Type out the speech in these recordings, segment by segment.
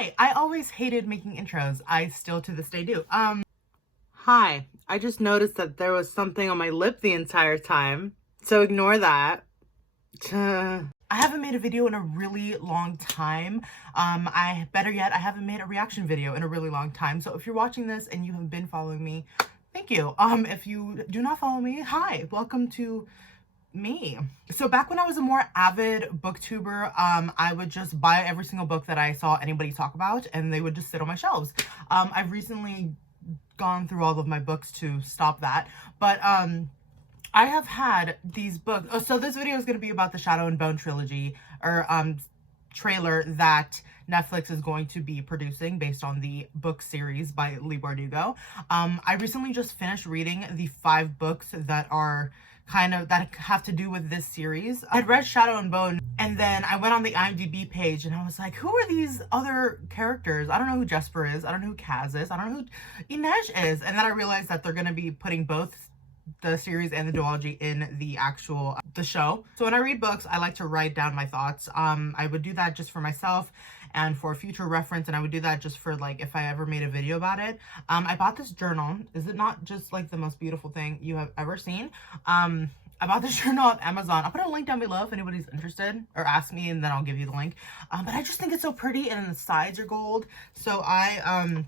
Hi, I always hated making intros. I still to this day do. Hi, I just noticed that there was something on my lip the entire time, so ignore that. I haven't made a video in a really long time. Better yet, I haven't made a reaction video in a really long time. So if you're watching this and you have been following me, thank you. If you do not follow me, hi, welcome to me. So back when I was a more avid booktuber, I would just buy every single book that I saw anybody talk about, and they would just sit on my shelves. I've recently gone through all of my books to stop that, but I have had these books. Oh, so this video is going to be about the Shadow and Bone trilogy, or trailer that Netflix is going to be producing based on the book series by Leigh Bardugo. I recently just finished reading the 5 books that are that have to do with this series. I'd read Shadow and Bone, and then I went on the IMDb page and I was like, who are these other characters? I don't know who Jesper is. I don't know who Kaz is. I don't know who Inej is. And then I realized that they're going to be putting both the series and the duology in the show. So when I read books, I like to write down my thoughts. I would do that just for myself and for future reference, and I would do that just for like if I ever made a video about it. I bought this journal. Is it not just like the most beautiful thing you have ever seen? I bought this journal on Amazon. I'll put a link down below if anybody's interested, or ask me and then I'll give you the link. But I just think it's so pretty, and the sides are gold. So I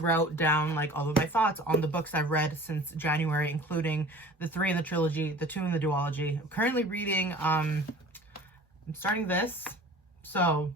wrote down like all of my thoughts on the books I've read since January, including the 3 in the trilogy, the 2 in the duology. I'm currently reading, I'm starting this. So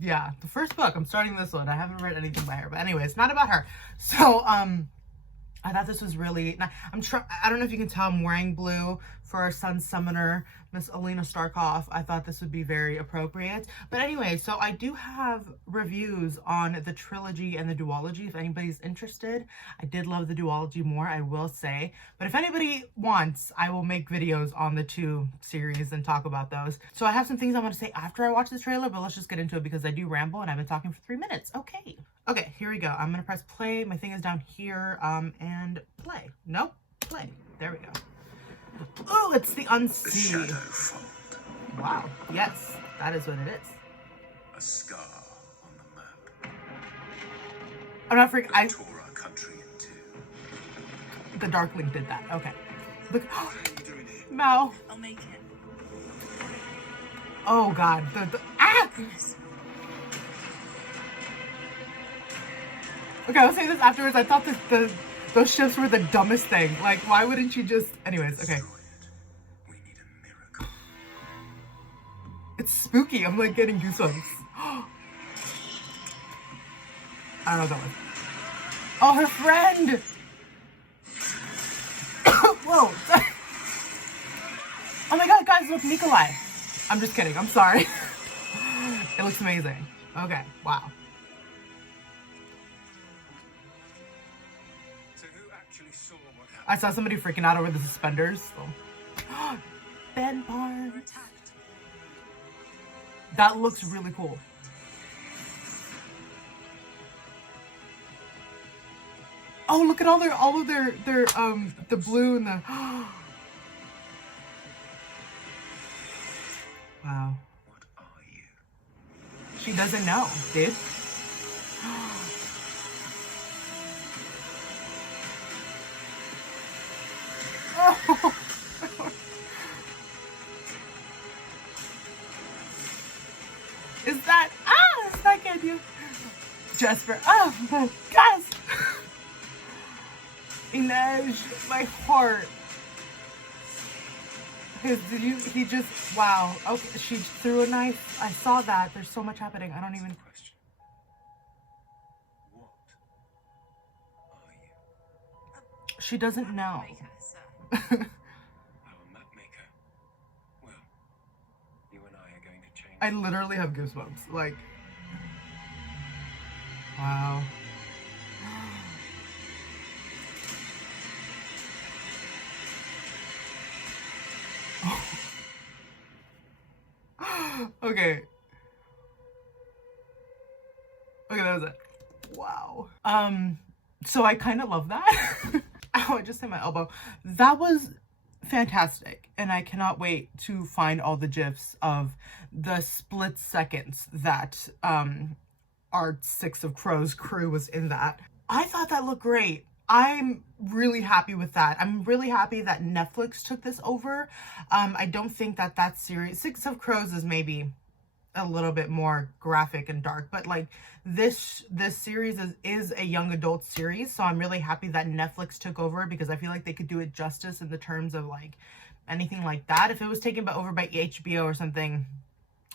yeah, the first book, I'm starting this one. I haven't read anything by her, but anyway, it's not about her. So I thought this was really nice. I don't know if you can tell, I'm wearing blue for our Sun Summoner, Miss Alina Starkov. I thought this would be very appropriate. But anyway, so I do have reviews on the trilogy and the duology if anybody's interested. I did love the duology more, I will say. But if anybody wants, I will make videos on the 2 series and talk about those. So I have some things I want to say after I watch the trailer, but let's just get into it because I do ramble and I've been talking for 3 minutes. Okay, here we go. I'm gonna press play. My thing is down here, and play. Nope, play. There we go. Oh, it's the Unsee. Wow, yes, that is what it is. A scar on the map. I'm not freaking. I tore our country in 2. The Darkling did that. Okay. Look. What are you doing here? Mal. I'll make it. Oh God. Ah! Okay, I'll say this afterwards. I thought those ships were the dumbest thing. Like, why wouldn't you just... Anyways, okay. We need a miracle. It's spooky. I'm like getting goosebumps. I don't know what that was. Oh, her friend! Whoa. Oh my God, guys, look, Nikolai. I'm just kidding. I'm sorry. It looks amazing. Okay, wow. I saw somebody freaking out over the suspenders. So. Ben Barnes. That looks really cool. Oh, look at all of their the blue and the. Wow. What are you? She doesn't know, dude. Oh. Is that good, you Jesper? Oh my gosh. Inej, my heart. He just, wow. Okay, she threw a knife. I saw that. There's so much happening. I don't even. Question. What are you? She doesn't know. Our map maker. Well, you and I are going to change. I literally have goosebumps. Like, wow. Okay. Okay, that was it. Wow. So I kind of love that. Ow, I just hit my elbow. That was fantastic, and I cannot wait to find all the gifs of the split seconds that our Six of Crows crew was in that. I thought that looked great. I'm really happy with that. I'm really happy that Netflix took this over. I don't think that that series, Six of Crows, is maybe a little bit more graphic and dark, but like this series is a young adult series, so I'm really happy that Netflix took over, because I feel like they could do it justice in the terms of like anything like that. If it was taken over by HBO or something,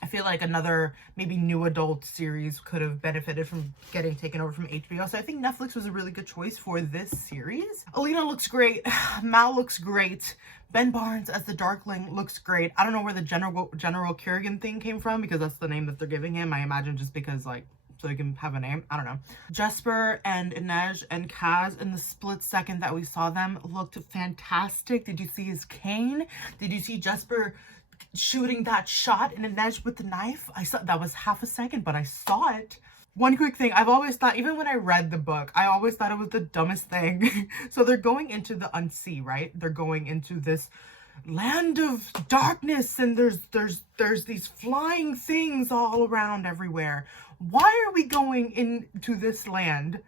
I feel like another maybe new adult series could have benefited from getting taken over from HBO. So I think Netflix was a really good choice for this series. Alina looks great. Mal looks great. Ben Barnes as the Darkling looks great. I don't know where the General Kerrigan thing came from, because that's the name that they're giving him. I imagine just because, like, so he can have a name. I don't know. Jesper and Inej and Kaz, in the split second that we saw them, looked fantastic. Did you see his cane? Did you see Jesper shooting that shot in Inej with the knife? I saw that was half a second, but I saw it. One quick thing, I've always thought, even when I read the book, I always thought it was the dumbest thing. So they're going into the Unsea, right? They're going into this land of darkness, and there's these flying things all around everywhere. Why are we going into this land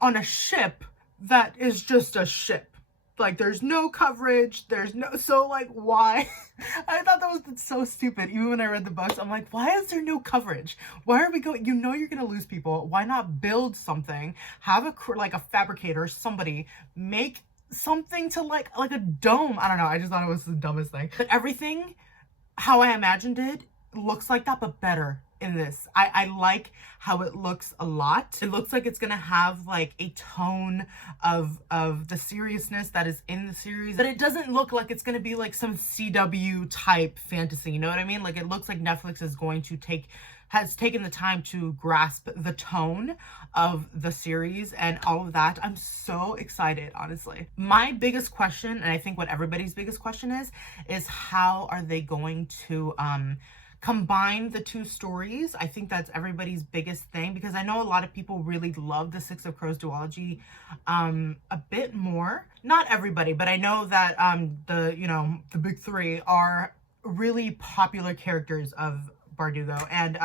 on a ship that is just a ship? Like, there's no coverage, so like, why? I thought that was so stupid. Even when I read the books, I'm like, why is there no coverage? Why are we going, you know you're gonna lose people. Why not build something, have like a fabricator, somebody, make something to like a dome. I don't know, I just thought it was the dumbest thing. But everything, how I imagined it, looks like that, but better in this. I like how it looks a lot. It looks like it's gonna have like a tone of the seriousness that is in the series, but it doesn't look like it's gonna be like some CW type fantasy, you know what I mean? Like, it looks like Netflix is going to has taken the time to grasp the tone of the series and all of that. I'm so excited, honestly. My biggest question, and I think what everybody's biggest question is how are they going to combine the two stories? I think that's everybody's biggest thing, because I know a lot of people really love the Six of Crows duology a bit more. Not everybody, but I know that the big three are really popular characters of Bardugo, and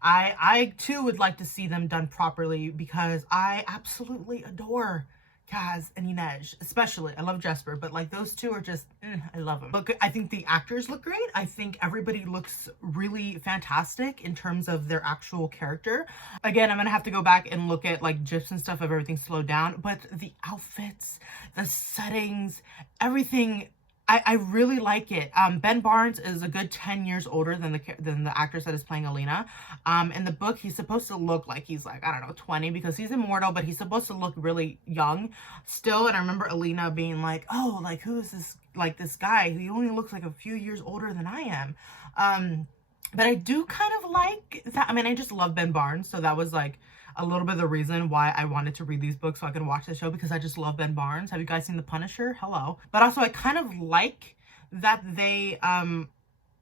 I too would like to see them done properly, because I absolutely adore Kaz and Inej, especially. I love Jesper, but like those two are just, I love them. But I think the actors look great. I think everybody looks really fantastic in terms of their actual character. Again, I'm gonna have to go back and look at like GIFs and stuff of everything slowed down, but the outfits, the settings, everything, I really like it. Ben Barnes is a good 10 years older than the actress that is playing Alina. In the book, he's supposed to look like he's like, I don't know, 20, because he's immortal, but he's supposed to look really young still. And I remember Alina being like, oh, like, who is this, like, this guy? He only looks like a few years older than I am. But I do kind of like that. I mean, I just love Ben Barnes, so that was like a little bit of the reason why I wanted to read these books so I could watch the show, because I just love Ben Barnes. Have you guys seen The Punisher? Hello. But also, I kind of like that they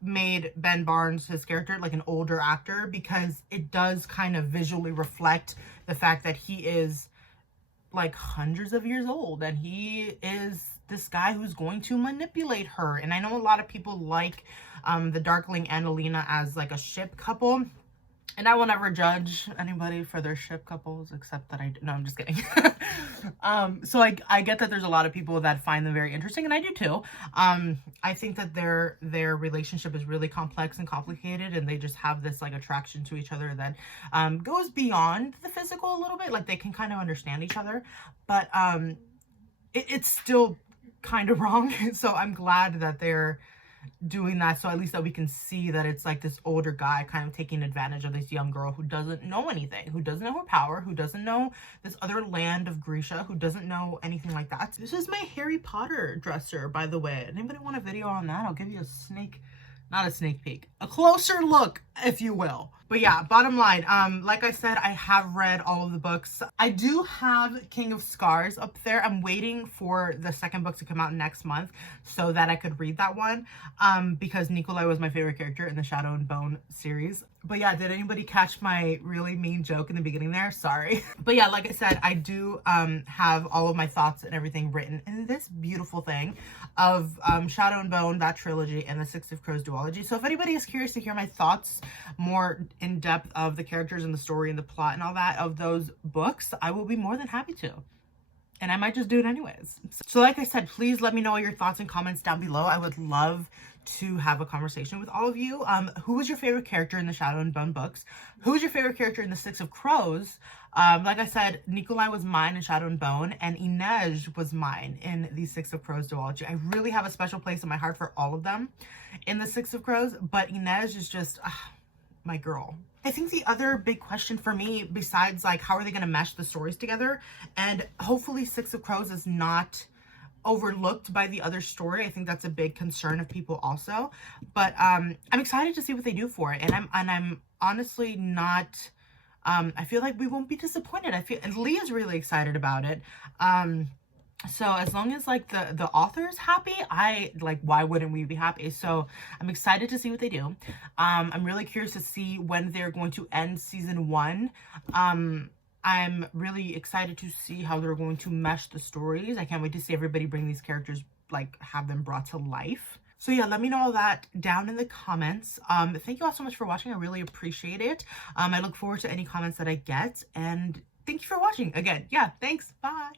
made Ben Barnes, his character, like an older actor, because it does kind of visually reflect the fact that he is like hundreds of years old, and he is this guy who's going to manipulate her. And I know a lot of people like the Darkling and Alina as like a ship couple, and I will never judge anybody for their ship couples, except that no, I'm just kidding. So I get that there's a lot of people that find them very interesting, and I do too. I think that their relationship is really complex and complicated, and they just have this like attraction to each other that goes beyond the physical a little bit. Like, they can kind of understand each other, but it's still kind of wrong. So I'm glad that they're doing that, so at least that we can see that it's like this older guy kind of taking advantage of this young girl who doesn't know anything, who doesn't know her power, who doesn't know this other land of Grisha, who doesn't know anything like that. This is my Harry Potter dresser, by the way. Anybody want a video on that? I'll give you not a sneak peek, a closer look, if you will. But yeah, bottom line, like I said, I have read all of the books. I do have King of Scars up there. I'm waiting for the second book to come out next month so that I could read that one, because Nikolai was my favorite character in the Shadow and Bone series. But yeah, did anybody catch my really mean joke in the beginning there? Sorry. But yeah, like I said, I do have all of my thoughts and everything written in this beautiful thing of Shadow and Bone, that trilogy, and the Six of Crows duology. So if anybody is curious to hear my thoughts more in depth of the characters and the story and the plot and all that of those books, I will be more than happy to. And I might just do it anyways. So like I said, please let me know your thoughts and comments down below. I would love to have a conversation with all of you. Who was your favorite character in the Shadow and Bone books? Who was your favorite character in the Six of Crows? Like I said, Nikolai was mine in Shadow and Bone, and Inej was mine in the Six of Crows duology. I really have a special place in my heart for all of them in the Six of Crows, but Inej is just my girl. I think the other big question for me, besides like how are they going to mesh the stories together, and hopefully Six of Crows is not overlooked by the other story. I think that's a big concern of people also, but I'm excited to see what they do for it, and I'm honestly not I feel like we won't be disappointed. And Leah's really excited about it. So as long as like the author's happy, why wouldn't we be happy? So I'm excited to see what they do. I'm really curious to see when they're going to end season 1. I'm really excited to see how they're going to mesh the stories. I can't wait to see everybody bring these characters, like have them brought to life. So yeah, let me know all that down in the comments. Thank you all so much for watching. I really appreciate it. I look forward to any comments that I get, and thank you for watching again. Yeah, thanks. Bye.